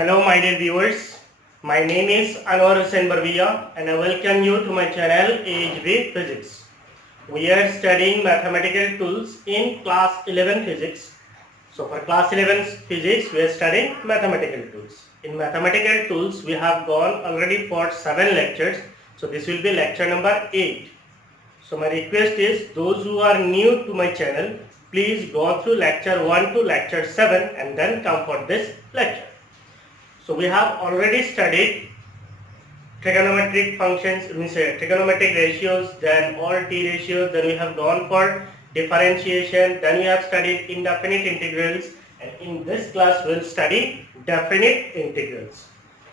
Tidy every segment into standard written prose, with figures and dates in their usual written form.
Hello, my dear viewers. My name is Anwar Hussain Barvia, and I welcome you to my channel Age with Physics. We are studying mathematical tools in class 11 physics. So, for class 11 physics, we are studying mathematical tools. In mathematical tools, we have gone already for 7 lectures. So, this will be lecture number 8. So, my request is those who are new to my channel, please go through lecture 1 to lecture 7 and then come for this lecture. So we have already studied trigonometric functions, means trigonometric ratios, then all t ratios, then we have gone for differentiation, then we have studied indefinite integrals, and in this class we will study definite integrals.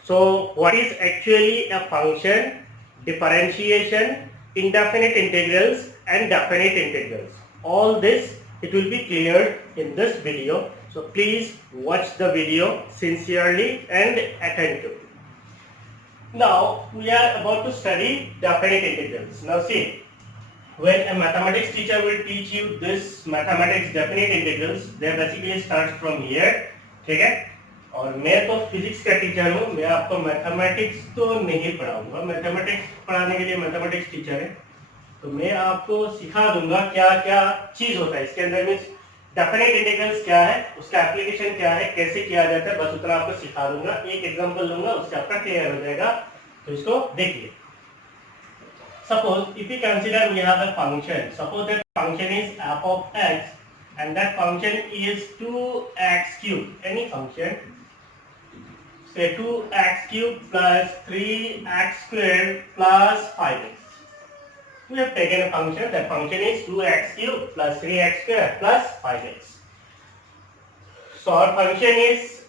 So what is actually a function, differentiation, indefinite integrals and definite integrals? All this it will be cleared in this video. So please watch the video sincerely and attentively. Now we are about to study definite integrals. Now see, when a mathematics teacher will teach you this mathematics definite integrals, they basically start from here, ठीक है? और मैं तो physics का teacher हूँ, मैं आपको mathematics तो नहीं पढ़ाऊंगा, मैथमेटिक्स पढ़ाने के लिए मैथमेटिक्स टीचर है, तो मैं आपको सिखा दूंगा क्या क्या चीज होता है इसके अंदर में, डेफिनेट इंटीग्रल्स क्या है, उसका एप्लीकेशन क्या है, कैसे किया जाता है, बस उतना आपको सिखा दूंगा। एक एग्जांपल लूंगा, उससे आपका क्लियर हो जाएगा। तो इसको देखिए। Suppose if we consider we have a function, suppose that function is f of x and that function is 2x cube, any function, say 2x cube plus 3x squared plus 5x. We have taken a function, that function is 2x cube plus 3x square plus 5x. So our function is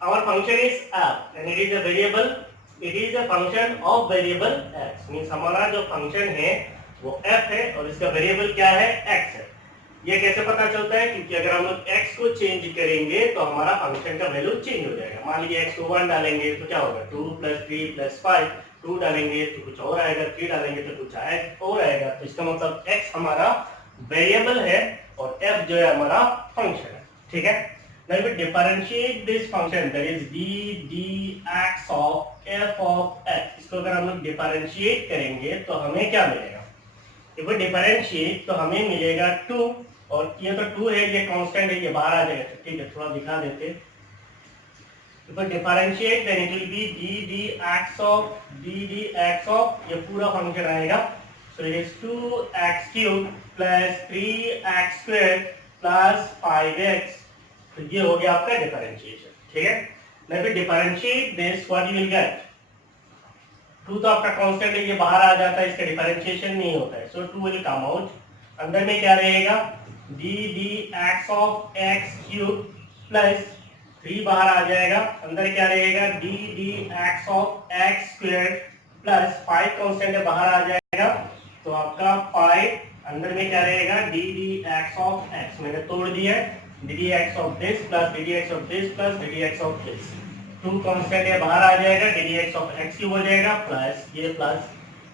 our function is f and it is a variable, it is a function of variable x. Means हमारा जो function है वो f है और इसका variable क्या है, x है। ये कैसे पता चलता है, क्योंकि अगर हम लोग x को चेंज करेंगे तो हमारा फंक्शन का वैल्यू चेंज हो जाएगा। मान लीजिए x को 1 डालेंगे तो क्या होगा, 2 + 3 + 5, 2 डालेंगे तो कुछ और आएगा, 3 डालेंगे तो कुछ और आएगा। तो इसका मतलब x हमारा वेरिएबल है और f जो है हमारा फंक्शन है, ठीक है। Now we differentiate this function, that is dx of f of x, इसको अगर हम लोग डिफरेंशिएट करेंगे तो हमें क्या मिलेगा, if we differentiate तो हमें मिलेगा 2, और ये तो 2 है, ये कांस्टेंट है, ये बाहर आ जाएगा, ठीक है, थोड़ा दिखा देते। if we differentiate then it will be ddx of ये पूरा फंक्शन आएगा, so it is 2x cube plus 3x squared plus 5x। तो ये हो गया आपका डिफरेंशिएशन, ठीक है। now if we differentiate this what you will get, 2 तो आपका कांस्टेंट है, ये बाहर आ जाता है, इसका डिफरेंशिएशन नहीं होता है, so 2 will come out। अंदर में क्या रहेगा, ddx of x cube plus 3 बाहर आ जाएगा, अंदर क्या रहेगा, ddx of x squared plus 5 constant है, बाहर आ जाएगा, तो आपका 5 अंदर में क्या रहेगा, ddx of x, मैंने तोड़ दिया है, ddx of this plus ddx of this plus ddx of this, 2 constant है, बाहर आ जाएगा, ddx of x क्यूब हो जाएगा प्लस ये प्लस,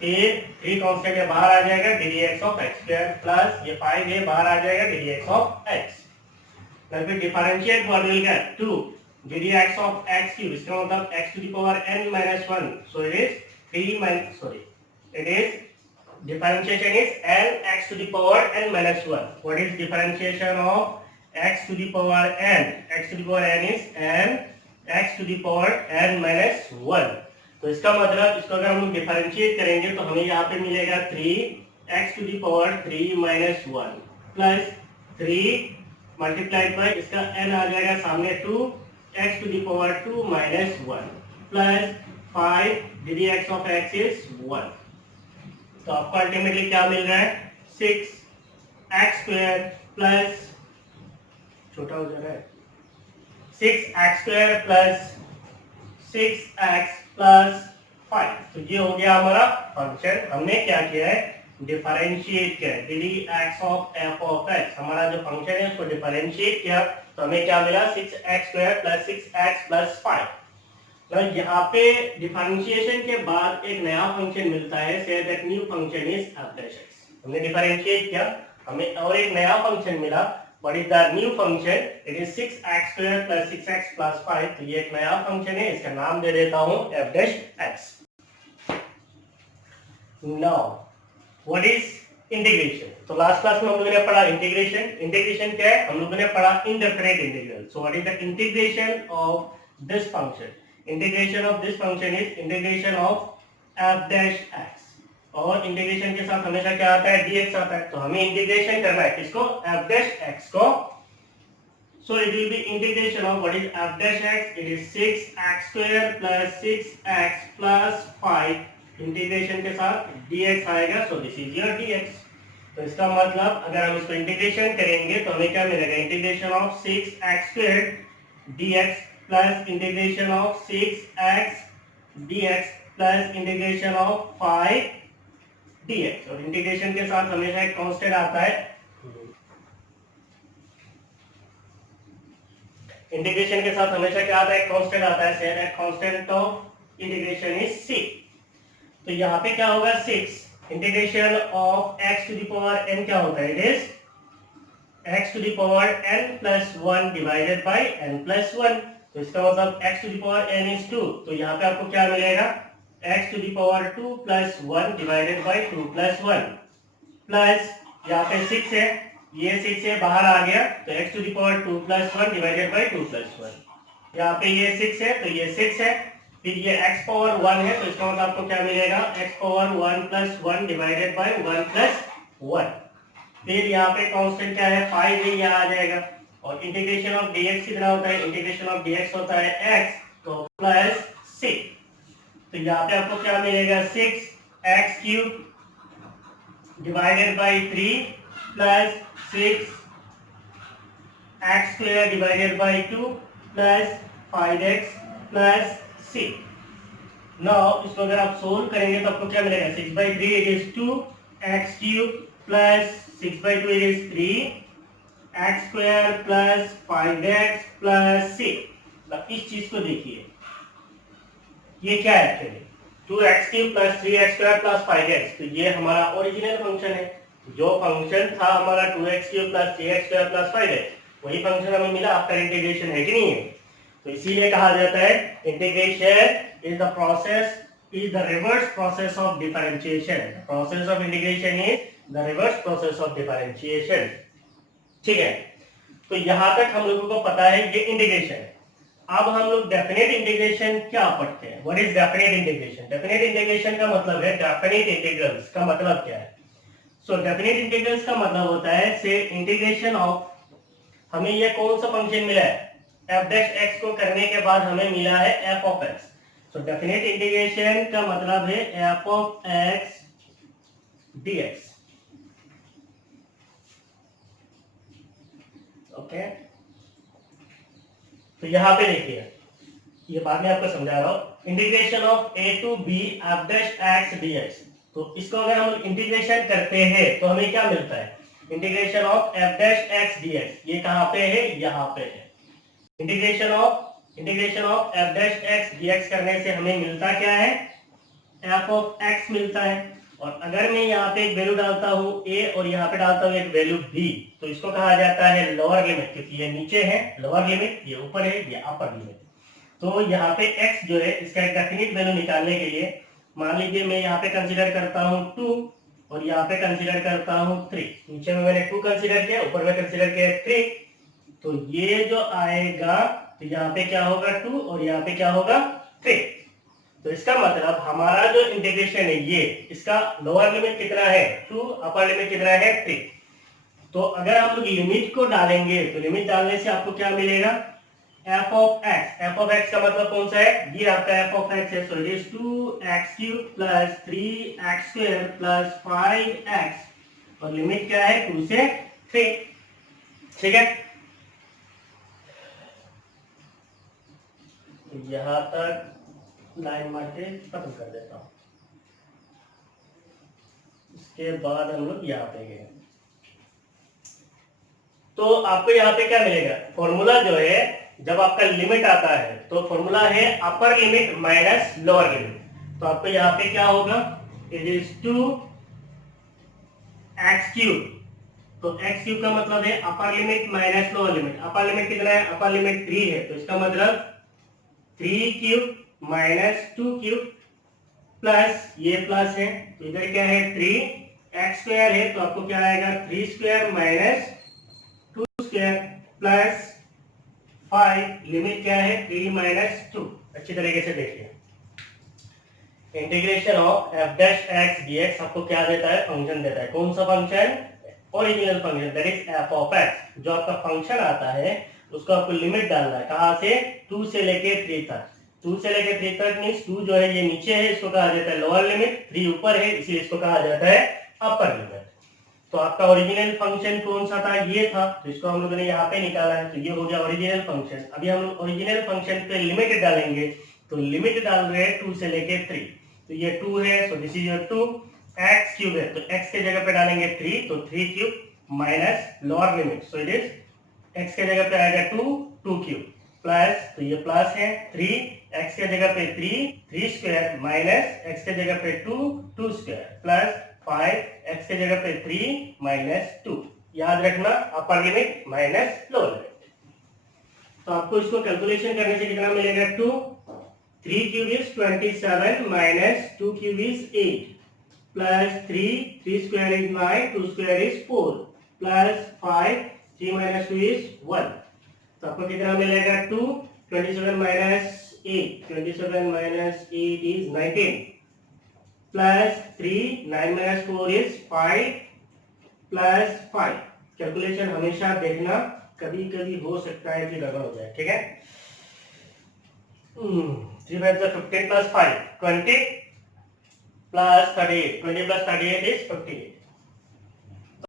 फिर 3 कांस्टेंट है, बाहर आ जाएगा, ddx of x square plus ये 5 है, बाहर आ जाएगा, ddx of x। now if we differentiate what we will get, 2 ddx of x cube, इसका मतलब x to the power n minus 1, so it is 3 minus, sorry, it is differentiation is n x to the power n minus 1. What is differentiation of x to the power n? X to the power n is n x to the power n minus 1। तो इसका मतलब इसको अगर हम लोग differentiate करेंगे तो हमें यहाँ पे मिलेगा 3x to the power 3 minus 1 plus 3 multiplied by इसका n आ जाएगा सामने 2x to the power 2 minus 1 plus 5 ddx of x is 1। तो आपको अल्टीमेटली क्या मिल रहा है, 6x स्क्वायर प्लस, छोटा हो जा रहा है, 6x square plus 6x plus 5। तो ये हो गया हमारा फंक्शन, हमने क्या किया है, डिफरेंशिएट किया है, ddx of f of x, हमारा जो फंक्शन है उसको डिफरेंशिएट किया तो हमें क्या मिला, 6x square plus 6x plus 5। तो यहाँ पे डिफरेंशिएशन के बाद एक नया फंक्शन मिलता है, say that new function is f dash x। हमने डिफरेंशिएट किया, हमें और एक नया फंक्शन मिला, What is the new function? It is 6x square plus 6x plus 5. तो ये एक नया फंक्शन है, इसका नाम दे देता हूँ f dash x. Now, what is integration? तो लास्ट क्लास में हम लोगों ने पढ़ा इंटीग्रेशन. इंटीग्रेशन क्या है? हम लोगों ने पढ़ा indefinite integral. So what is the integration of this function? Integration of this function is integration of f dash x. और इंटीग्रेशन के साथ हमेशा क्या आता है? dx आता है. तो हमें इंटीग्रेशन करना है किसको? f dash x को. So it will be integration of what is f dash x? It is 6x square plus 6x plus 5. Integration के साथ dx आएगा. So this is your dx. तो इसका मतलब अगर हम इसको इंटीग्रेशन करेंगे तो हमें क्या मिलेगा? Integration of 6x square dx plus integration of 6x dx plus integration of 5 dx. और इंटीग्रेशन के साथ हमेशा एक कांस्टेंट आता है. इंटीग्रेशन के साथ हमेशा क्या आता है? कांस्टेंट आता है. Say that constant of integration is 6. तो यहाँ पे क्या होगा? 6 integration of x to the power n क्या होता है? It is x to the power n plus 1 divided by n plus 1. तो इसका मतलब x to the power n is 2. तो यहाँ पे आपको क्या मिलेगा? x to the power 2 plus 1 divided by 2 plus 1 plus यहाँ पे 6 है, ये 6 से बाहर आ गया तो x to the power 2 plus 1 divided by 2 plus 1. यहाँ पे ये 6 है तो ये 6 है, फिर ये x पावर 1 है तो इसका मतलब आपको क्या मिलेगा? x power 1 plus 1 divided bye 1 plus 1. फिर यहाँ पे कांस्टेंट क्या है? 5 है, यहाँ आ जाएगा. और इंटीग्रेशन ऑफ dx कितना होता है? इंटीग्रेशन ऑफ dx होता है x तो प्लस 6. तो यहाँ पे आपको क्या मिलेगा? 6x cube divided by 3 plus 6x square divided by 2 plus 5x plus 6. Now इसको अगर आप सोल्व करेंगे तो आपको क्या मिलेगा? 6/3 it is 2x cube plus 6/2 it is 3x square plus 5x plus 6. इस चीज को देखिए, ये क्या है actually? 2x cube plus 3x square plus 5x. तो ये हमारा ओरिजिनल फंक्शन है. जो फंक्शन था हमारा 2x cube plus 3x square plus 5x, वही फंक्शन हमें मिला आफ्टर इंटीग्रेशन, है कि नहीं है? तो इसीलिए कहा जाता है integration is the process, is the reverse process of differentiation. Process of integration is the reverse process of differentiation. ठीक है, तो यहां तक हम लोगों को पता है ये इंटीग्रेशन है. अब हम लोग डेफिनेट इंटीग्रेशन क्या पढ़ते हैं? What is definite integration? Definite integration का मतलब है, डेफिनेट इंटीग्रल्स का मतलब क्या है? सो डेफिनेट इंटीग्रल्स का मतलब होता है से इंटीग्रेशन ऑफ, हमें ये कौन सा फंक्शन मिला है? f डैश x को करने के बाद हमें मिला है f of x. So definite integration का मतलब है f of x dx. Okay, तो यहां पे देखिए, ये बाद में आपको समझा रहा हूं. Integration of a to b f dash x dx. तो इसको अगर हम इंटीग्रेशन करते हैं तो हमें क्या मिलता है? Integration of f dash x dx. ये कहां पे है? यहां पे है. Integration of f dash x dx करने से हमें मिलता क्या है? f ऑफ x मिलता है. और अगर मैं यहाँ पे एक वैल्यू डालता हूँ a और यहाँ पे डालता हूँ एक वैल्यू b, तो इसको कहा जाता है लोअर लिमिट, क्योंकि ये नीचे है लोअर लिमिट, ये ऊपर है ये अपर लिमिट. तो यहाँ पे x जो है इसका एक डेफिनिट वैल्यू निकालने के लिए मान लीजिए मैं यहाँ पे कंसीडर करता हूँ 2 और यहाँ पे कंसीडर करता हूँ 3. नीचे में मैंने 2 कंसीडर किया, ऊपर में कंसीडर किया 3. तो ये जो आएगा तो यहाँ पे क्या होगा? 2 और यहाँ पे क्या होगा? 3. तो इसका मतलब हमारा जो इंटीग्रेशन है ये, इसका लोअर लिमिट कितना है? 2, अपर लिमिट कितना है? 3. तो अगर हम लोग लिमिट को डालेंगे तो लिमिट डालने से आपको क्या मिलेगा? f of x. f of x का मतलब कौन सा है? ये आपका f ऑफ x है. So it is 2x cube plus 3x square plus 5x और लिमिट क्या है? 2 से 3. ठीक है, यहां तक लाइन मार के खत्म कर देता हूं. इसके बाद हम लोग यहाँ पे गए तो आपको यहाँ पे क्या मिलेगा? फॉर्मूला जो है, जब आपका लिमिट आता है तो फॉर्मूला है अपर लिमिट माइनस लोअर लिमिट. तो आपको यहाँ पे क्या होगा? इट इज 2x क्यूब तो एक्स क्यूब का मतलब है अपर लिमिट माइनस लोअर लिमिट। अपर लिमिट कितना है? अपर लिमिट 3 है, तो इसका मतलब 3 क्यूब माइनस 2 क्यूब प्लस ये प्लस है, तो इधर क्या है 3 एक्स स्क्वायर है, तो आपको क्या आएगा 3 square minus 2 square plus 5, limit क्या है 3 माइनस 2। अच्छी तरीके से देखिए, integration of f dash x d x आपको क्या देता है? फंक्शन देता है। कौन सा function? Original function, that is f of x. जो आपका फंक्शन आता है उसको आपको लिमिट डालना है, कहां से? 2 से लेके 3 तक। 2 से लेके 3 तक मींस 2 जो है ये नीचे है, इसको कहा जाता है लोअर लिमिट, 3 ऊपर है इसलिए इसको कहा जाता है अपर लिमिट। तो आपका ओरिजिनल फंक्शन कौन सा था? ये था, तो इसको हम लोगों ने यहाँ पे निकाला है, तो ये हो गया ओरिजिनल फंक्शन। अभी हम लोग ओरिजिनल फंक्शन पे लिमिट डालेंगे, तो लिमिट डाल रहे हैं 2 से लेके 3, तो ये 2 है, सो this is your 2। X cube है, तो एक्स के जगह पे डालेंगे 3, तो 3 cube minus lower limit, so it is x के जगह पे आएगा 2 क्यूब प्लस, तो ये प्लस है 3, एक्स के जगह पे 3 स्क्वायर माइनस एक्स के जगह पे 2 स्क्वायर प्लस 5 एक्स के जगह पे 3 माइनस 2। याद रखना अपर लिमिट माइनस लोअर लिमिट। तो आपको इसको कैलकुलेशन करने से कितना मिलेगा? 2 3 cube is 27 minus 2 cube is 8 plus 3 square is 9, 2 square is 4 plus 5 3 minus 2 is 1। तो आपको कितना मिलेगा? 2 27 minus 8, 27 minus 8 is 19 plus 3 9 minus 4 is 5 plus 5। Calculation हमेशा देखना, कभी कभी हो सकता है कि गड़बड़ हो जाए, ठीक है? 3 by 15 plus 5 20 plus 38, 20 plus 38 is 58।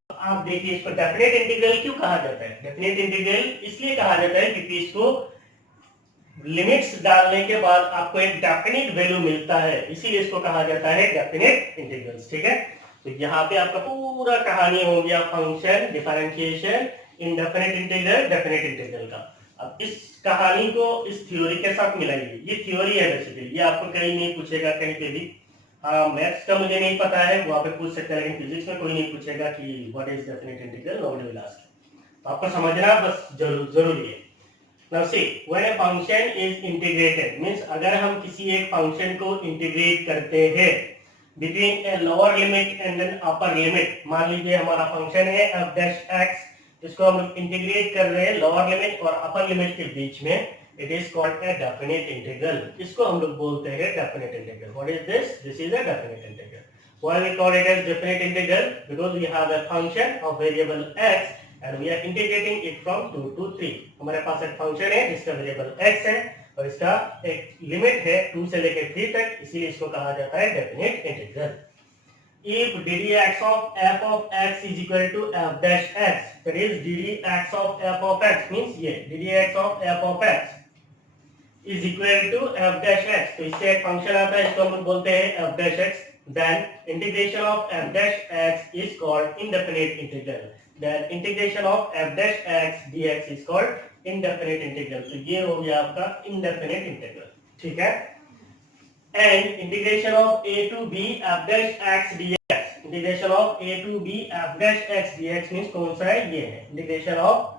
तो आप देखिए इसको डेफिनेट इंटीग्रल क्यों कहा जाता है? डेफिनेट इंटीग्रल इसलिए कहा जाता है क्योंकि इसको लिमिट्स डालने के बाद आपको एक डेफिनेट वैल्यू मिलता है, इसीलिए इसको कहा जाता है डेफिनेट इंटीग्रल्स, ठीक है? तो यहाँ पे आपका पूरा कहानी हो गया function, differentiation, indefinite integral, definite integral का। अब इस कहानी को इस थ्योरी के साथ मिलाइए। ये थ्योरी है बेसिकली, ये आपको कहीं नहीं पूछेगा कहीं पे भी। मैथ्स का मुझे नहीं पता है, वहां पे पूछ सकता है, लेकिन फिजिक्स में कोई नहीं पूछेगा कि what is definite integral, nobody will ask. तो आपको समझना बस जरूरी है। Now see, when a function is integrated means अगर हम किसी एक फंक्शन को इंटीग्रेट करते हैं between a lower limit and an upper limit, मान लीजिए हमारा फंक्शन है f dash x, इसको हम लोग इंटीग्रेट कर रहे हैं लोअर लिमिट और अपर लिमिट के बीच में, it is called a definite integral। इसको हम लोग बोलते हैं definite integral। What is this? This is a definite integral। Why we call it as definite integral? Because we have a function of variable x and we are integrating it from 2 to 3। हमारे पास एक function है जिसका variable x है और इसका एक limit है 2 से लेकर 3 तक, इसीलिए इसको कहा जाता है definite integral. If ddx of f of x is equal to f dash x, that is ddx of f of x means ये ddx of f of x is equal to f dash x, तो इससे एक function आता है, इसको हम लोग बोलते हैं f dash x, then integration of f dash x is called indefinite integral। Then integration of f dash x dx is called indefinite integral। तो ये हो गया आपका indefinite integral, ठीक है? And integration of a to b f dash x dx, integration of a to b f dash x dx means कौन सा है? ये है integration of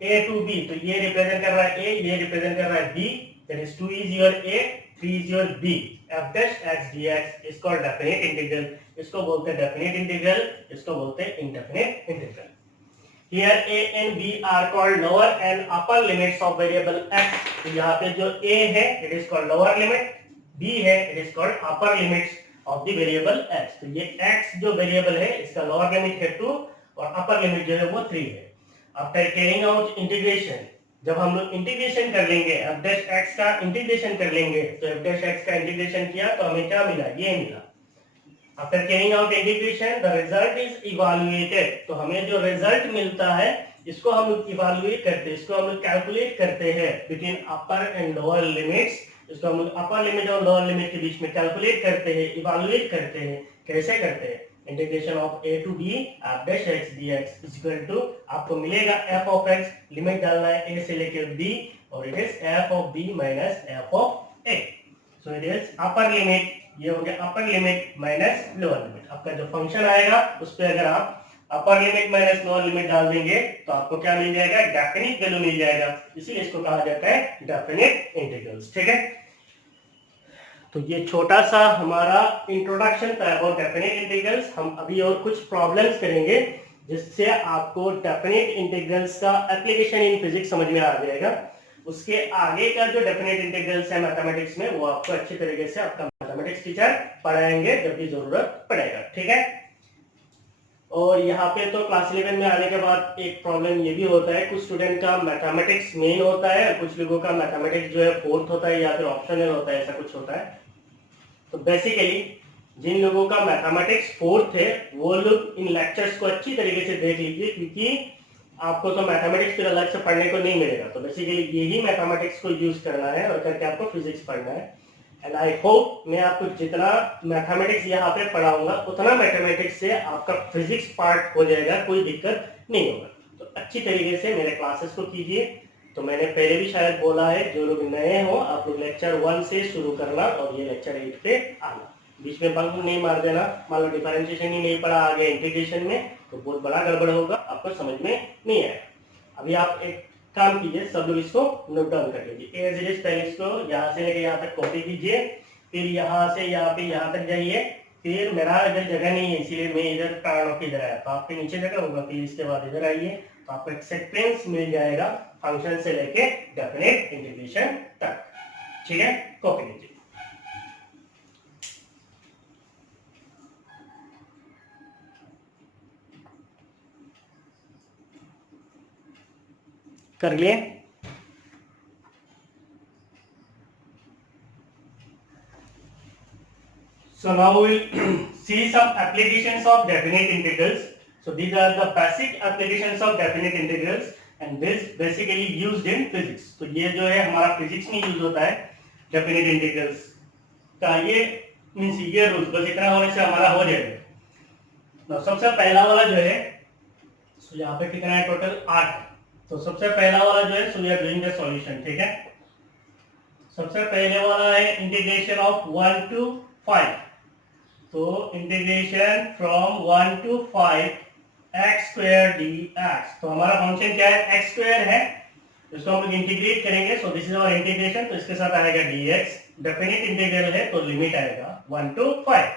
a to b, तो ये रिप्रेजेंट कर रहा है a, ये रिप्रेजेंट कर रहा है b, that is 2 is your a, 3 is your b। f dash x dx is called definite integral, इसको बोलते हैं definite integral, इसको बोलते हैं indefinite integral। Here a and b are called lower and upper limits of variable x। तो यहाँ पे जो a है it is called lower limit, b है it is called upper limits of the variable x। तो ये x जो variable है इसका लोअर लिमिट है 2 और अपर लिमिट जो है वो 3 है। आफ्टर कैरिंग आउट इंटीग्रेशन, जब हम लोग इंटीग्रेशन कर लेंगे f dash x का इंटीग्रेशन कर लेंगे, तो f dash x का इंटीग्रेशन किया तो हमें क्या मिला? ये मिला। After carrying out integration the result is evaluated, तो हमें जो रिजल्ट मिलता है इसको हम लोग इवैल्यूएट करते हैं, इसको हम लोग कैलकुलेट करते हैं between upper and lower limits. इसको हम लोग अपर लिमिट और लोअर लिमिट के बीच में कैलकुलेट करते हैं, इवैल्यूएट करते हैं। कैसे करते हैं? इंटीग्रेशन of a to b f dash x dx is equal to, आपको मिलेगा f of x, लिमिट डालना है a से लेकर b और it is f of b minus f of a। So it is upper limit, ये हो गया अपर लिमिट माइनस लोअर लिमिट। आपका जो फंक्शन आएगा उस पे अगर आप अपर लिमिट माइनस लोअर लिमिट डाल देंगे तो आपको क्या मिल जाएगा, डेफिनिट वैल्यू मिल जाएगा, इसीलिए इसको कहा जाता है डेफिनिट इंटीग्रल्स। ठीक है, तो ये छोटा सा हमारा इंट्रोडक्शन था अबाउट डेफिनिट इंटीग्रल्स। हम अभी और कुछ प्रॉब्लम्स करेंगे जिससे आपको डेफिनिट इंटीग्रल्स का एप्लीकेशन इन फिजिक्स समझ में आ जाएगा। उसके आगे का जो डेफिनिट इंटीग्रल्स है मैथमेटिक्स में, वो आपको अच्छी तरीके से आपका मैथमेटिक्स टीचर पढ़ाएंगे जब भी जरूरत पड़ेगा। ठीक है, और यहाँ पे तो क्लास 11 में आने के बाद एक प्रॉब्लम ये भी होता है, कुछ स्टूडेंट का मैथमेटिक्स मेन होता है, कुछ लोगों का मैथमेटिक्स जो है फोर्थ होता है या फिर ऑप्शनल होता है, ऐसा कुछ होता है। तो बेसिकली जिन लोगों का मैथमेटिक्स फोर्थ है वो लोग इन लेक्चर्स को अच्छी तरीके से देख लीजिए, क्योंकि आपको तो मैथमेटिक्स फिर अलग से पढ़ने को नहीं मिलेगा। तो बेसिकली यही मैथमेटिक्स को यूज करना है और करके आपको फिजिक्स पढ़ना है। एंड आई होप मैं आपको जितना मैथमेटिक्स यहाँ पे पढ़ाऊंगा उतना मैथमेटिक्स से आपका फिजिक्स पार्ट हो जाएगा, कोई दिक्कत नहीं होगा। तो अच्छी तरीके से मेरे क्लासेस को कीजिए। तो मैंने पहले भी शायद बोला है, जो लोग नए हो आप लोग लेक्चर 1 से शुरू करना और ये लेक्चर 8 पे आना, बीच में बंक नहीं मार देना। मान लो डिफरेंशिएशन ही नहीं पढ़ा आगे इंटीग्रेशन में तो बहुत बड़ा गड़बड़ होगा, आपको समझ में नहीं आएगा। अभी आप एक काम कीजिए, सब लोग इसको नोट डाउन कर लीजिए एज इट इज। पहले इसको यहाँ से लेके यहाँ तक कॉपी कीजिए, फिर यहाँ से यहाँ पे यहाँ तक जाइए। फिर मेरा इधर जगह नहीं है इसीलिए मैं इधर टार्न ऑफ इधर आया, तो आपके नीचे जगह होगा, फिर इसके बाद इधर आइए तो आपको एक सेक्वेंस मिल जाएगा फंक्शन से लेके डेफिनेट इंटीग्रेशन तक। ठीक है, कॉपी कीजिए। कर लिए? So now we will see some applications of definite integrals. So these are the basic applications of definite integrals and this basically used in physics. तो ये जो है हमारा फिजिक्स में यूज होता है डेफिनेट इंटीग्रल्स का। ये मींस ये रूल्स बस इतना होने से हमारा हो जाएगा। सबसे पहला वाला जो है, सो यहाँ पे कितना है टोटल 8। तो सबसे पहला वाला जो है, so we are doing the solution. ठीक है, सबसे पहले वाला है इंटीग्रेशन ऑफ 1 to 5। तो integration from 1 to 5 x square dx। तो हमारा फंक्शन क्या है, x स्क्वायर है, इसको हम लोग इंटीग्रेट करेंगे। So this is our integration, तो इसके साथ आएगा dx। डेफिनेट इंटीग्रल है तो लिमिट आएगा 1 to 5।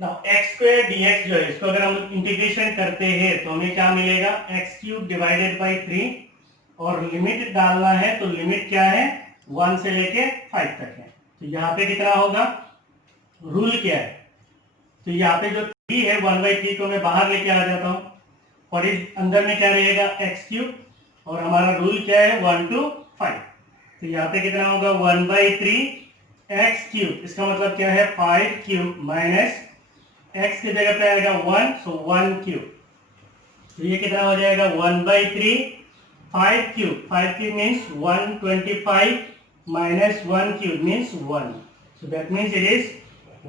Now x square dx जो है, इसको अगर हम इंटीग्रेशन करते हैं तो हमें क्या मिलेगा, x क्यूब डिवाइडेड बाय 3। और लिमिट डालना है तो लिमिट क्या है, 1 से लेके 5 तक है। तो यहाँ पे कितना होगा, रूल क्या है, तो यहाँ पे जो 3 है 1/3 को मैं बाहर लेके आ जाता हूँ और इस अंदर में क्या रहेगा, x क्यूब, और हमारा रूल क्या है 1 to 5। तो यहाँ पे कितना होगा 1/3 x क्यूब, इसका मतलब क्या है 5 क्यूब माइनस x की जगह पे आएगा 1, सो 1 क्यूब। तो ये कितना हो जाएगा 1/3 5 cube. 5 cube means 125 minus 1 cube means 1, so that means it is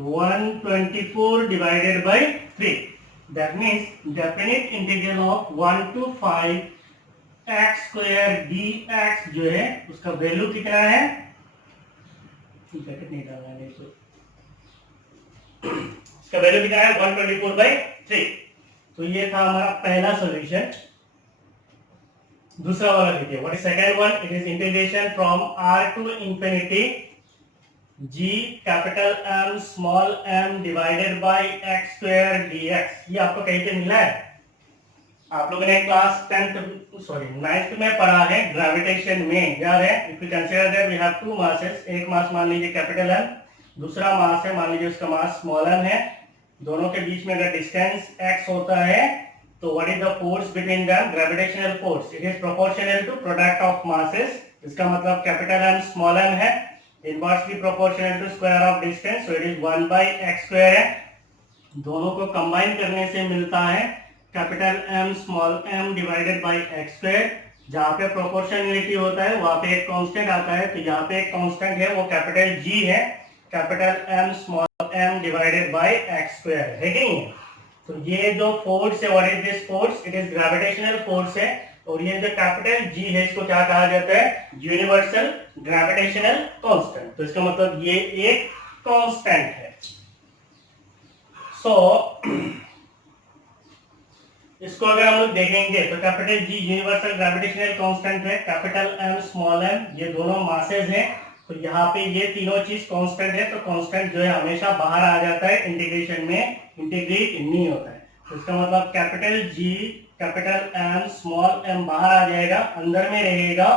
124 divided by 3. That means definite integral of 1 to 5 x square dx जो है उसका वैल्यू कितना है, ब्रैकेट नहीं डालना है तो इसका वैल्यू कितना है 124/3। तो ये था हमारा पहला सॉल्यूशन। दूसरा वाला देखिए, what is second one, it is integration from r to infinity g capital M small m divided by x square dx। ये आपको कहीं पे मिला है, आप लोगों ने क्लास 9th में पढ़ा है ग्रेविटेशन में, याद है। If you consider that we have two masses, एक मास मान लीजिए कैपिटल M, दूसरा मास है मान लीजिए उसका मास स्मॉल m है, दोनों के बीच में अगर डिस्टेंस x होता है तो what is the force between them, gravitational force, it is proportional to product of masses. इसका मतलब कैपिटल M स्मॉल m है inversely proportional to square of distance, so it is 1/x square है। दोनों को combine करने से मिलता है capital M small m divided by x square. जहाँ पे प्रोपोर्शनलिटी होता है वहाँ पे एक कांस्टेंट आता है, तो यहाँ पे एक कांस्टेंट है वो कैपिटल G है, capital M small m divided by x square है कि नहीं। तो ये जो फोर्स है, what is this force, it is gravitational force है। और ये जो कैपिटल G है इसको क्या कहा जाता है, यूनिवर्सल ग्रेविटेशनल कांस्टेंट। तो इसका मतलब ये एक कांस्टेंट है। सो इसको अगर हम लोग देखेंगे तो capital G universal gravitational constant है, कैपिटल एम स्मॉल एम ये दोनों मासेस हैं, तो यहाँ पे ये तीनों चीज कांस्टेंट है, तो कांस्टेंट जो है हमेशा बाहर आ जाता है, इंटीग्रेशन में इंटीग्रेट नहीं होता है। तो इसका मतलब capital G capital M small m बाहर आ जाएगा, अंदर में रहेगा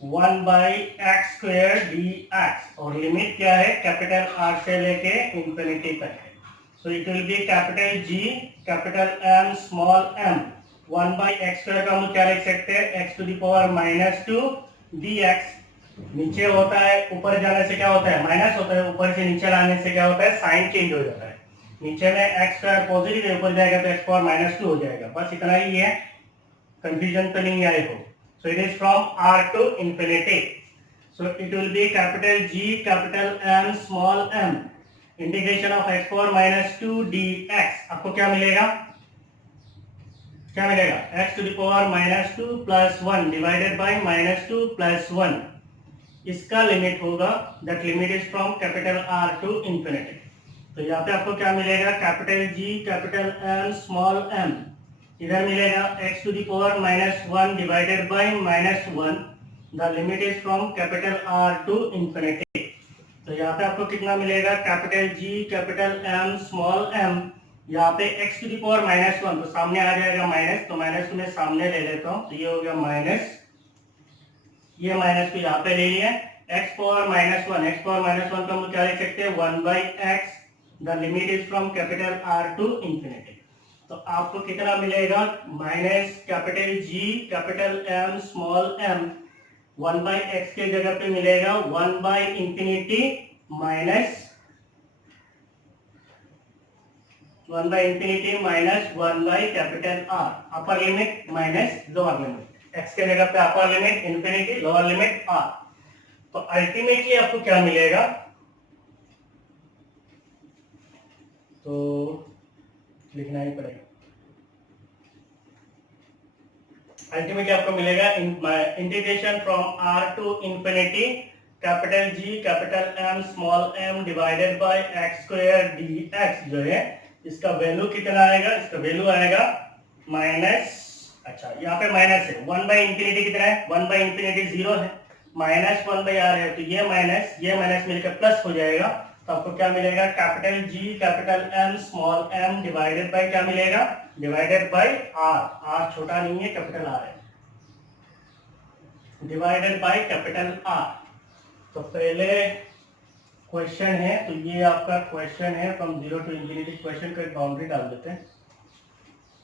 1 by x square d x, और लिमिट क्या है कैपिटल आर से लेके इंफिनिटी तक है। So it will be capital G capital M small m 1 by x square का हम क्या लिख सकते हैं, x to the power -2 d x. नीचे होता है, ऊपर जाने से क्या होता है माइनस होता है, ऊपर से नीचे लाने से क्या होता है साइन चेंज हो जाता है। नीचे में एक्स स्क्वायर पॉजिटिव है, ऊपर जाएगा तो एक्स पावर -2 हो जाएगा, बस इतना ही है, कंफ्यूजन तो नहीं आई हो। So it is from R to infinity. So it will be capital G capital M small m integration of x power -2 dx। आपको क्या मिलेगा, क्या मिलेगा x to the power -2 plus 1 divided by -2 plus 1, इसका limit होगा, that limit is from capital R to infinity। तो यहाँ पे आपको क्या मिलेगा capital G capital M small m, इधर मिलेगा x to the power -1 divided by -1, the limit is from capital R to infinity। तो यहाँ पे आपको कितना मिलेगा capital G capital M small m, यहाँ पे x to the power -1 तो सामने आ जाएगा माइनस, तो माइनस को मैं सामने ले लेता हूँ, तो ये हो गया माइनस, ये माइनस को यहाँ पे ले लिया, x पावर -1, x पावर -1 को हम क्या लिख सकते हैं 1 by x, the limit is from capital R to infinity। तो आपको कितना मिलेगा minus capital G capital M small m 1 by x के जगह पे मिलेगा 1 by infinity minus 1 by infinity minus 1 by capital R, upper limit minus lower limit, x के जगह पे upper limit infinity, lower limit R। तो अल्टीमेटली आपको क्या मिलेगा, तो लिखना ही पड़ेगा, अल्टीमेटली आपको मिलेगा integration from R to infinity capital G capital M small m divided by x square dx, जो है इसका वैल्यू कितना आएगा, इसका वैल्यू आएगा माइनस, अच्छा यहाँ पे माइनस है, 1 बाई इंफिनिटी कितना है 1 बाई इंफिनिटी 0 है, -1 बाई r है, तो ये माइनस मिलकर प्लस हो जाएगा, तो आपको क्या मिलेगा capital G capital M small m divided bye क्या मिलेगा, डिवाइडेड बाय r छोटा नहीं है कैपिटल R है, डिवाइडेड बाय कैपिटल R। तो पहले क्वेश्चन है, तो ये आपका क्वेश्चन है फ्रॉम 0 टू इंफिनिटी, क्वेश्चन का एक बाउंड्री डाल देते हैं,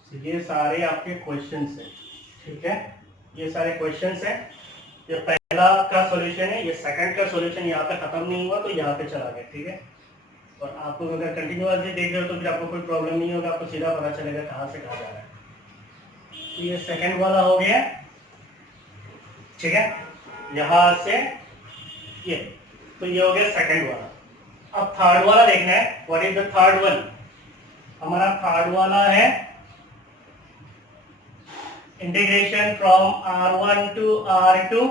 तो ये सारे आपके क्वेश्चंस हैं, ठीक है, ये सारे क्वेश्चंस हैं, ये पहला का सॉल्यूशन है, ये सेकंड का सॉल्यूशन यहाँ पे खत्म नहीं हुआ तो यहाँ पे चला गया, ठीक है। और आप लोग अगर कंटिन्यूअसली देख रहे हो तो फिर आपको कोई प्रॉब्लम नहीं होगा, आपको सीधा पता चलेगा कहाँ से कहाँ जा रहा है। तो ये सेकंड वाला हो गया, ठीक है, यहाँ से ये, तो ये हो गया सेकंड वाला। अब थर्ड वाला देखना है, what is the third one, हमारा थर्ड वाला है integration from R1 to R2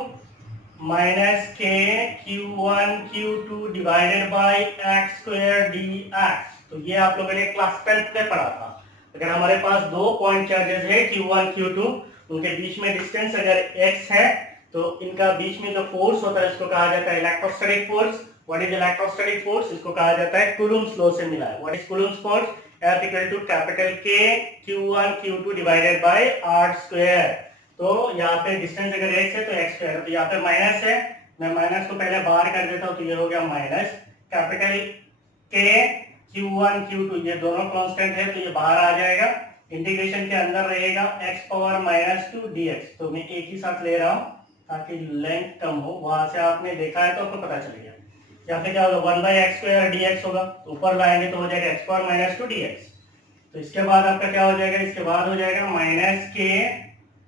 minus के Q1 Q2 divided by x square dx। तो ये आप लोगों ने क्लास 10th में पढ़ा था। अगर हमारे पास दो पॉइंट चार्जेस है Q1 Q2, उनके बीच में डिस्टेंस अगर x है तो इनका बीच में जो फोर्स होता है इसको कहा जाता है electrostatic force. What is electrostatic force, इसको कहा जाता है कूलम्ब्स लॉ से मिला है। What is Coulomb's force, F equal to capital K Q1 Q2 divided by R square. तो यहाँ पे डिस्टेंस अगर x है तो x स्क्वायर, तो यहाँ पे माइनस है, मैं माइनस को पहले बाहर कर देता हूँ, तो ये हो गया minus capital K Q1 Q2, ये दोनों कांस्टेंट है तो ये बाहर आ जाएगा, इंटीग्रेशन के अंदर रहेगा x पावर -2 dx। तो मैं एक ही साथ ले रहा हूँ ताकि लेंथ कम हो, वहां से आपने देखा है तो आपको पता चलेगा। यहाँ पे क्या होगा 1 बाई एक्स स्क्वायर dx होगा, ऊपर लाएंगे तो हो जाएगा x पावर -2 dx। तो इसके बाद आपका क्या हो जाएगा, इसके बाद हो जाएगा माइनस के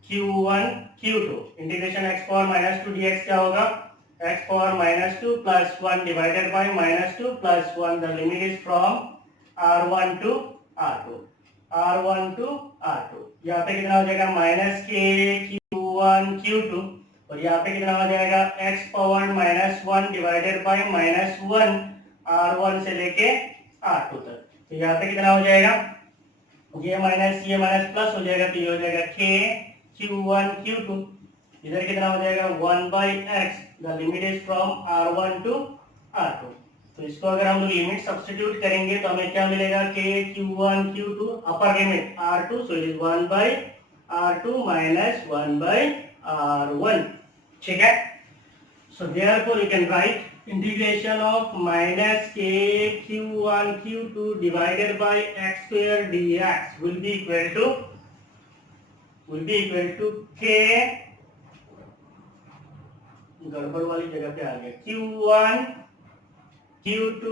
Q1 Q2 integration x power -2 dx क्या होगा, x power -2 plus 1 divided by -2 plus 1, the limit is from R1 to R2, R1 to R2। यहाँ पे कितना हो जाएगा माइनस के Q1 Q2, और यहाँ पे कितना हो जाएगा x power -1 divided bye -1 R1 से लेके R2 तक। तो यहाँ पे कितना हो जाएगा ये माइनस प्लस हो जाएगा, तो ये हो जाएगा k q1 q2, इधर कितना हो जाएगा 1/x, the limit is from r1 to r2। तो इसको अगर हम लोग लिमिट सब्स्टिट्यूट करेंगे तो हमें क्या मिलेगा, k q1 q2 upper limit r2, so it is 1/r2 minus 1/r1। ठीक है, so therefore you can write integration of minus k q1 q2 divided by x square dx will be equal to k, गड़बड़ वाली जगह पे आ गया, q1 q2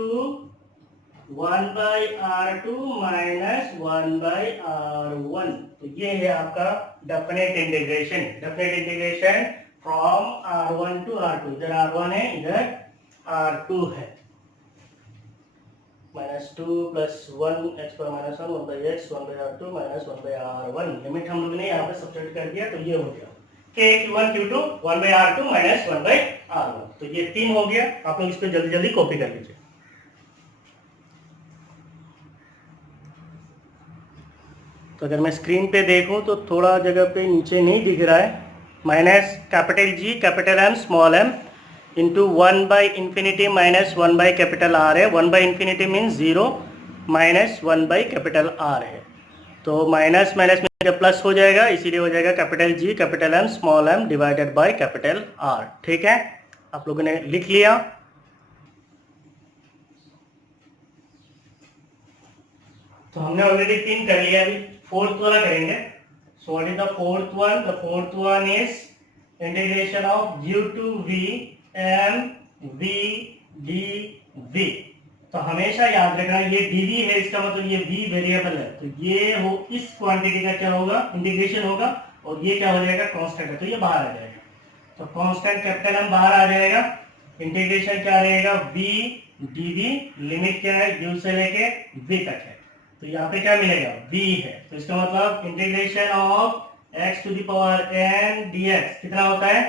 1/r2 minus 1/r1। तो ये है आपका definite integration from r1 to r2। इधर r1 है, इधर r2 है। -2 प्लस 1 x पर -1 1/x 1/r2 minus 1/r1। Limit हम लोग ने यहाँ पे सब्स्टिट्यूट कर दिया, तो ये हो गया k q1 q2 1/r2 minus 1/r1। तो ये 3 हो गया। आप लोग इस पे जल्दी जल्दी कॉपी कर लीजिए। तो अगर मैं स्क्रीन पे देखूं तो थोड़ा जगह पे नीचे नहीं दिख रहा है, minus capital G capital M small m into 1/इंफिनिटी माइनस 1/कैपिटल R है। 1/इंफिनिटी मीन्स 0 माइनस 1/कैपिटल R है। तो माइनस माइनस में जब प्लस हो जाएगा, इसीलिए हो जाएगा capital G capital M small m divided by capital R। ठीक है, आप लोगों ने लिख लिया। तो हमने ऑलरेडी 3 कर लिया, अभी फोर्थ वाला करेंगे। So what is the fourth one? The fourth one is integration of u to v m v dv। तो हमेशा याद रखना ये dv है, इसका मतलब ये v वेरिएबल है। तो ये हो इस क्वांटिटी का क्या होगा, इंटीग्रेशन होगा, और ये क्या हो जाएगा, कांस्टेंट है, तो ये बाहर आ जाएगा। तो कांस्टेंट कैपिटल M बाहर आ जाएगा। इंटीग्रेशन क्या रहेगा, v dv, लिमिट क्या है, u से लेके v तक है। तो यहाँ पे क्या मिलेगा, v है। तो इसका मतलब integration of x to the power n dx कितना होता है,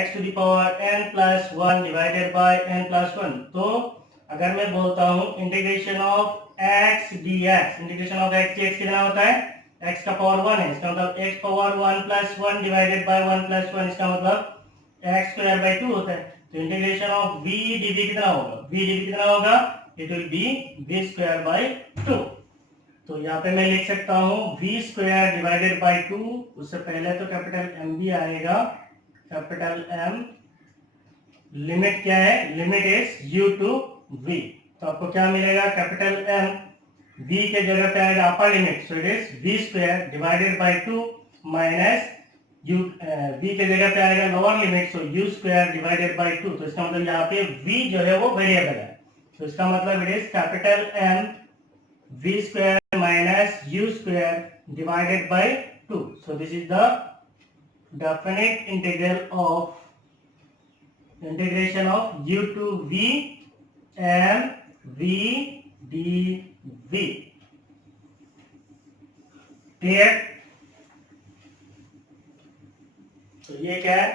x to the power n plus 1 divided by n plus 1। तो अगर मैं बोलता हूँ integration of x dx, integration of x dx कितना होता है, x का पावर 1 है, इसका मतलब x power 1 plus 1 divided bye 1 plus 1, इसका मतलब x स्क्वायर बाय 2 होता है। तो इंटीग्रेशन ऑफ v dv कितना होगा, v dv कितना होगा, it will B v square by 2। तो यहाँ पे मैं लिख सकता हूँ v स्क्वायर डिवाइडेड बाय 2। उससे पहले तो कैपिटल M भी आएगा, कैपिटल M। लिमिट क्या है, limit is u to v। तो आपको क्या मिलेगा, कैपिटल M v के जगह पे आएगा अपर limit, so it is v square divided by 2 minus u, v के जगह पे आएगा lower limit, so u square divided by 2। तो इसका मतलब यहाँ पे v जो है वो वेरिएबल है। तो इसका मतलब it is capital M v square minus u square divided by 2. So this is the definite integration of u to v m v dv. Clear? तो ये क्या है,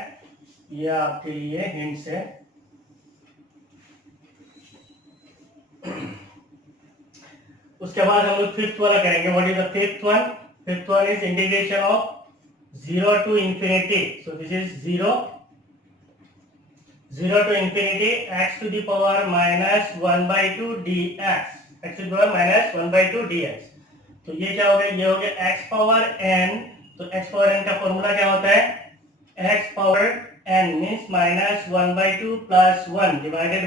ये आपके लिए हिंट्स है। उसके बाद हम लोग फिफ्थ वाला करेंगे। What is the fifth one? Fifth one is integration of 0 to infinity. So this is 0 to infinity x to the power minus 1/2 dx, x to the power minus 1/2 dx। तो ये क्या हो गया, ये हो गया x पावर n। तो x power n का फॉर्मूला क्या होता है, x power n means minus 1/2 plus 1 divided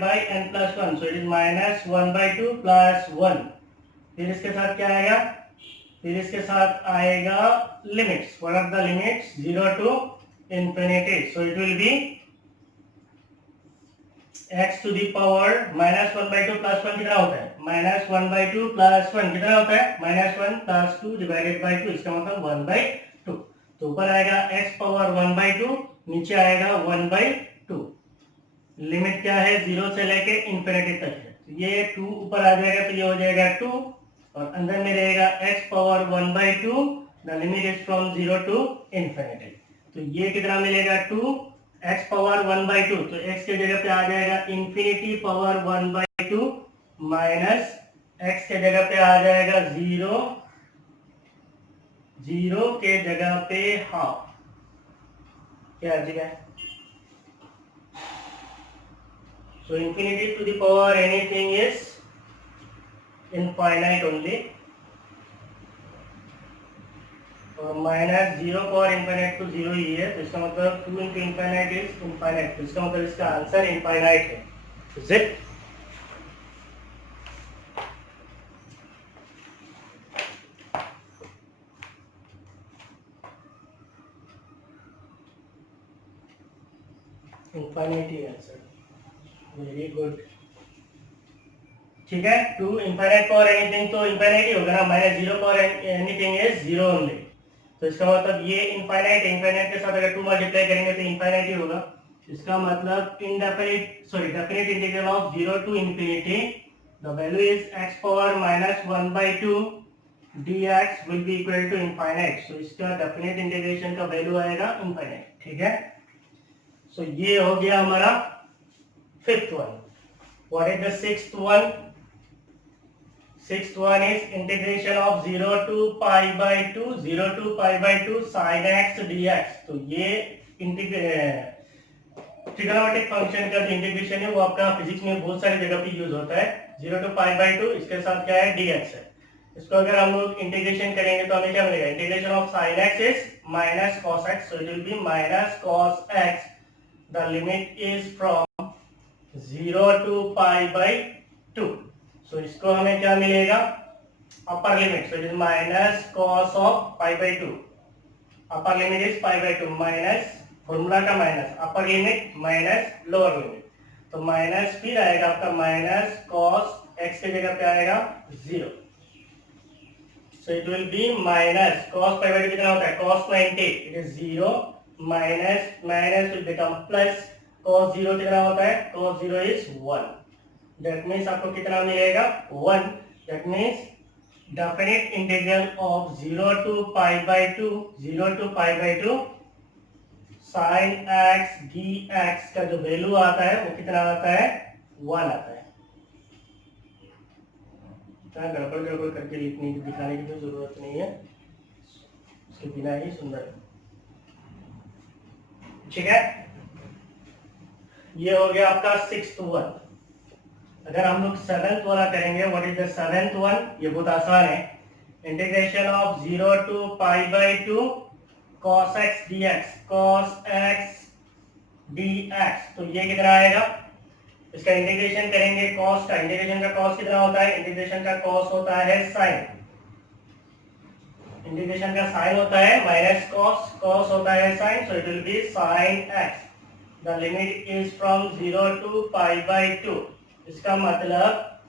by n plus 1। So it is minus 1/2 plus 1। फिर इसके साथ क्या आएगा, फिर इसके साथ आएगा limits. What are the limits, 0 to infinity. So it will be x to the power minus 1/2 plus 1 कितना होता है, माइनस 1/2 प्लस 1 कितना होता है, माइनस 1 प्लस 2 डिवाइडेड बाय 2, इसका मतलब 1/2। तो ऊपर आएगा x पावर 1/2, नीचे आएगा 1/2। लिमिट क्या है, 0 से लेके इंफिनिटी तक है। तो ये 2 ऊपर आ जाएगा, तो ये हो जाएगा 2, और अंदर में रहेगा x power 1/2, the limit is from 0 to infinity. तो ये कितना मिलेगा, 2 x पावर 1/2। तो x के जगह पे आ जाएगा इंफिनिटी पावर 1/2 माइनस x के जगह पे आ जाएगा 0, 0 के जगह पे हाफ, क्या आ जाएगा? So infinity to the power anything is infinite only, और माइनस 0 पावर इनफाइनाइट तो 0 ही है, तो इसका मतलब 2 इंटू इनफाइनाइट इज इनफाइनाइट, तो इसका मतलब इसका आंसर इनफाइनाइट है। Is it? Infinite he answer, very good. ठीक है, 2 इनफाइनाइट पावर एनीथिंग तो इनफाइनाइट ही होगा ना, minus 0 power anything is 0 only, तो इसका मतलब ये इनफाइनाइट, इनफाइनाइट के साथ अगर 2 मल्टीप्लाई करेंगे तो इनफाइनाइट ही होगा। इसका मतलब definite integral of 0 to infinity the value is x power minus 1/2 dx will be equal to infinite. So इसका डेफिनेट इंटीग्रेशन का वैल्यू आएगा इनफाइनाइट। ठीक है, सो ये हो गया हमारा fifth one. What is the sixth one? Sixth one is integration of 0 to pi by 2 sin x dx। तो ये ट्रिग्नोमेट्रिक फंक्शन का जो इंटीग्रेशन है वो आपका फिजिक्स में बहुत सारी जगह पे यूज होता है। 0 to pi by 2 इसके साथ क्या है? dx है। इसको अगर हम लोग इंटीग्रेशन करेंगे तो हमें क्या मिलेगा? Integration of sin x is minus cos x, so it will be minus cos x, the limit is from 0 to pi by 2। So इसको हमें क्या मिलेगा? Upper limit, so it is minus cos of pi by 2, upper limit is pi by 2, minus formula का minus, upper limit minus lower limit, तो minus फिर आएगा आपका minus cos x के जगह पे आएगा 0, सो it will be minus cos pi by 2 कितना होता है? Cos 90, it is 0, minus minus will become plus, cos 0 कितना होता है? कॉस 0 इज 1, that means आपको कितना मिलेगा? 1। that means definite integral of 0 to pi by 2 sin x dx का जो वैल्यू आता है वो कितना आता है? 1 आता है। गड़बड़ गड़बड़ करके लिखने की दिखाने की तो जरूरत नहीं है, उसके बिना ही सुंदर। ठीक है, ये हो गया आपका सिक्स्थ वन। अगर हम लोग सेवेंथ वाला करेंगे, what is the seventh one? ये बहुत आसान है। Integration of 0 to pi by 2 cos x dx, cos x dx, तो ये कितना आएगा? इसका इंटीग्रेशन करेंगे, cos का, इंटीग्रेशन का cos कितना होता है? इंटीग्रेशन का cos होता है sin, इंटीग्रेशन का sin होता है माइनस cos, cos होता है sin, so it will be sin x, the limit is from 0 to pi by 2। इसका मतलब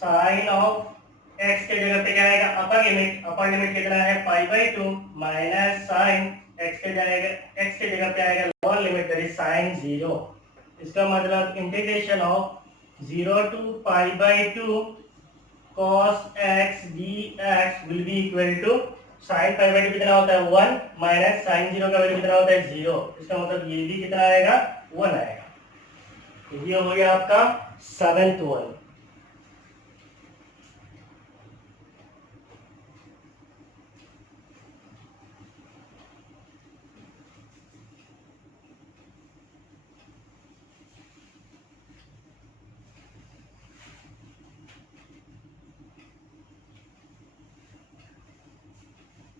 साइन ऑफ एक्स के जगह पे क्या आएगा? अपर लिमिट, अपर लिमिट कितना है? Pi by 2 minus sine x के जगह पे आएगा lower limit, that is sine 0। इसका मतलब integration of 0 to pi by 2 cos x dx will be equal to sine pi by 2 कितना होता है? 1 माइनस साइन 0 का वैल्यू कितना होता है? 0। इसका मतलब ये भी कितना आएगा? 1 आएगा। ये हो गया आपका seventh one.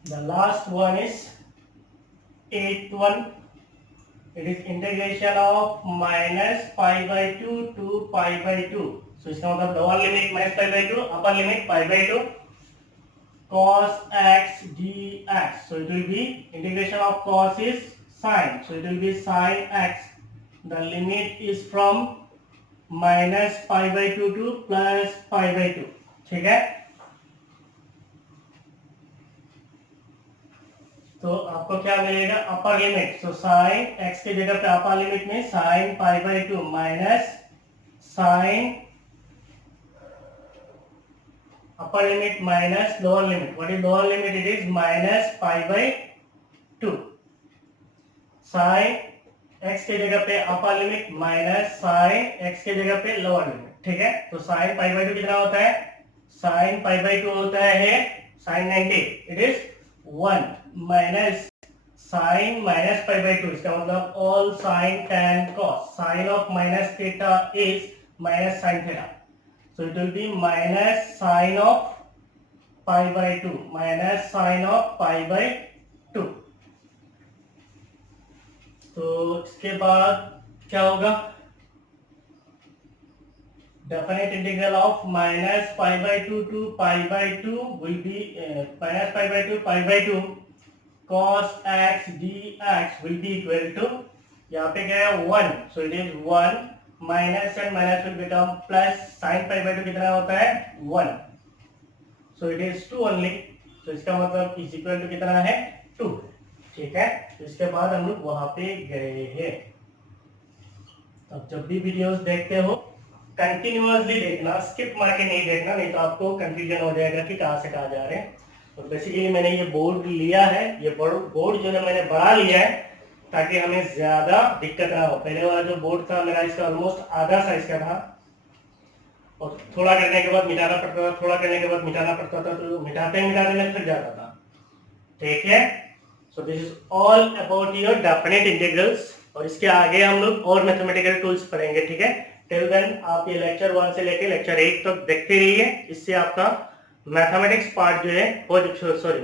The last one is eighth one. It is integration of minus pi by 2 to pi by 2। So इसका मतलब lower limit minus pi by 2, upper limit pi by 2 cos x dx। So it will be integration of cos is sin, so it will be sin x, the limit is from minus pi by 2 to plus pi by 2। ठीक है, तो आपको क्या मिलेगा? Upper limit, so sine x के जगह पे upper limit में sine pi by 2 minus sine upper limit minus lower limit. What is lower limit? It is minus pi by 2, sine x के जगह पे upper limit minus sine x के जगह पे लोअर लिमिट। ठीक है, तो साइन पाई बाई 2 कितना होता है? साइन पाई बाई 2 होता है sine 90, it is 1 minus sine minus pi by 2, इसका मतलब all sine tan cos, sine of minus theta is minus sine theta, so it will be minus sine of pi by 2 minus sine of pi by 2। तो इसके बाद क्या होगा, definite integral of minus pi by 2 to pi by 2 will be minus pi by 2 pi by 2 cos x dx will be equal to, यहाँ पे क्या है 1, so it is 1 minus and minus will become plus, sin pi by 2 कितना होता है 1, so it is 2 only, so इसका मतलब is equal to कितना है 2, ठीक है। तो इसके बाद हम लोग वहां पे गए हैं। अब जब भी वीडियोस देखते हो कंटिन्यूअसली देखना, स्किप मार के नहीं देखना, नहीं तो आपको कंफ्यूजन हो जाएगा कि कहाँ से कहाँ जा रहे हैं। तो बेसिकली मैंने ये बोर्ड लिया है, ये बोर्ड जो है मैंने बढ़ा लिया है ताकि हमें ज्यादा दिक्कत ना हो। पहले वाला जो बोर्ड था मेरा इसका ऑलमोस्ट आधा साइज का था और थोड़ा करने के बाद मिटाना पड़ता था, थोड़ा करने के बाद मिटाना पड़ता था, तो मिटाते में थक जाता था, ठीक है। सो this is all about your definite integrals, और इसके आगे हम लोग और मैथमेटिकल टूल्स पढ़ेंगे, ठीक है। टिल देन आप ये लेक्चर 1 से लेके लेक्चर 8 तक देखते रहिए, इससे आपका मैथमेटिक्स पार्ट जो है वो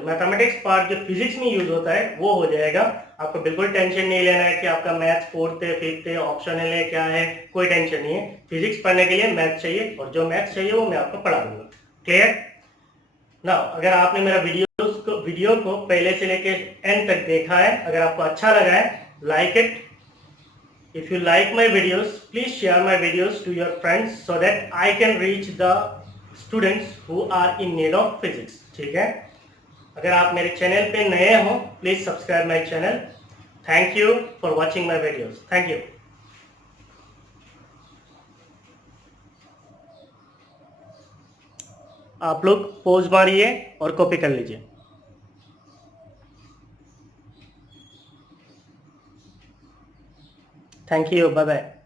मैथमेटिक्स पार्ट जो फिजिक्स में यूज होता है वो हो जाएगा। आपको बिल्कुल टेंशन नहीं लेना है कि आपका मैथ्स 4th है 5th है ऑप्शनल है क्या है, कोई टेंशन नहीं है। फिजिक्स पढ़ने के लिए मैथ्स चाहिए और जो मैथ्स चाहिए वो मैं आपको पढ़ा दूंगा, क्लियर। नाउ अगर आपने मेरा वीडियो को पहले से लेके एंड तक देखा है, अगर आपको अच्छा लगा है, like it. If you like my videos, please share my videos to your friends so that I can reach the students who are in need of physics, ठीक है। अगर आप मेरे चैनल पे नए हो, please subscribe my channel. Thank you for watching my videos, thank you. आप लोग पोज मारिए और कॉपी कर लीजिए। Thank you, bye bye.